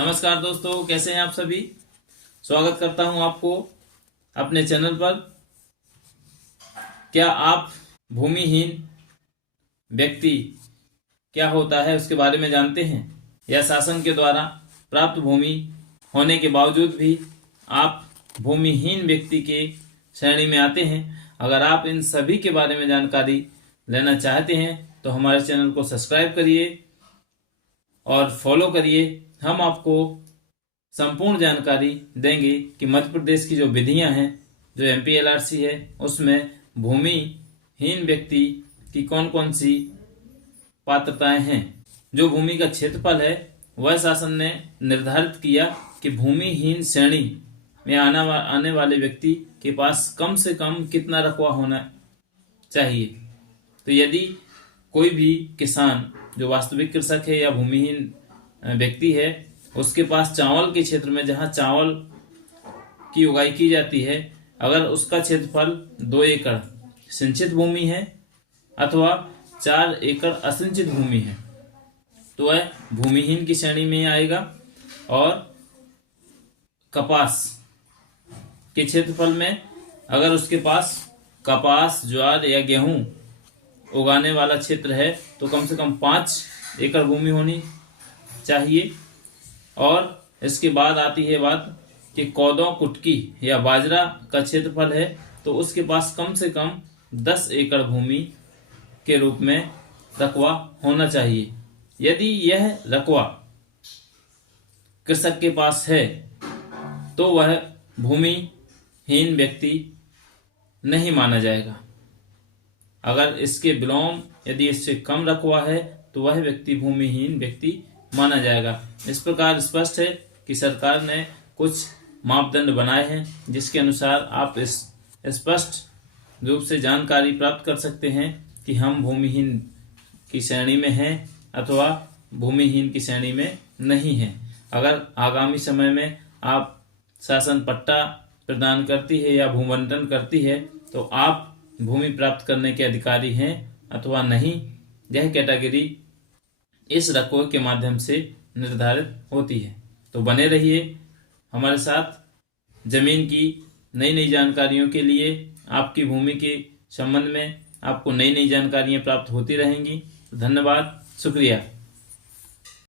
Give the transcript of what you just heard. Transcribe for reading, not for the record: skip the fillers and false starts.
नमस्कार दोस्तों, कैसे हैं आप सभी। स्वागत करता हूं आपको अपने चैनल पर। क्या आप भूमिहीन व्यक्ति क्या होता है उसके बारे में जानते हैं, या शासन के द्वारा प्राप्त भूमि होने के बावजूद भी आप भूमिहीन व्यक्ति के श्रेणी में आते हैं। अगर आप इन सभी के बारे में जानकारी लेना चाहते हैं तो हमारे चैनल को सब्सक्राइब करिए और फॉलो करिए। हम आपको संपूर्ण जानकारी देंगे कि मध्य प्रदेश की जो विधियां हैं, जो MPLRC है, उसमें भूमिहीन व्यक्ति की कौन कौन सी पात्रताएं हैं। जो भूमि का क्षेत्रफल है वह शासन ने निर्धारित किया कि भूमिहीन श्रेणी में आने वाले व्यक्ति के पास कम से कम कितना रकबा होना चाहिए। तो यदि कोई भी किसान जो वास्तविक कृषक है या भूमिहीन व्यक्ति है, उसके पास चावल के क्षेत्र में जहां चावल की उगाई की जाती है, अगर उसका क्षेत्रफल 2 एकड़ सिंचित भूमि है अथवा 4 एकड़ असिंचित भूमि है तो वह भूमिहीन की श्रेणी में आएगा। और कपास के क्षेत्रफल में अगर उसके पास कपास, ज्वार या गेहूं उगाने वाला क्षेत्र है तो कम से कम 5 एकड़ भूमि होनी चाहिए। और इसके बाद आती है बात कि कोदो, कुटकी या बाजरा का क्षेत्रफल है तो उसके पास कम से कम 10 एकड़ भूमि के रूप में रकबा होना चाहिए। यदि यह रकबा कृषक के पास है तो वह भूमिहीन व्यक्ति नहीं माना जाएगा। अगर इसके विलोम यदि इससे कम रकबा है तो वह व्यक्ति भूमिहीन व्यक्ति माना जाएगा। इस प्रकार स्पष्ट है कि सरकार ने कुछ मापदंड बनाए हैं जिसके अनुसार आप इस स्पष्ट रूप से जानकारी प्राप्त कर सकते हैं कि हम भूमिहीन की श्रेणी में हैं अथवा भूमिहीन की श्रेणी में नहीं हैं। अगर आगामी समय में आप शासन पट्टा प्रदान करती है या भूबंटन करती है तो आप भूमि प्राप्त करने के अधिकारी हैं अथवा नहीं, यह कैटेगरी इस रकबे के माध्यम से निर्धारित होती है। तो बने रहिए हमारे साथ। जमीन की नई नई जानकारियों के लिए आपकी भूमि के संबंध में आपको नई नई जानकारियां प्राप्त होती रहेंगी। धन्यवाद, शुक्रिया।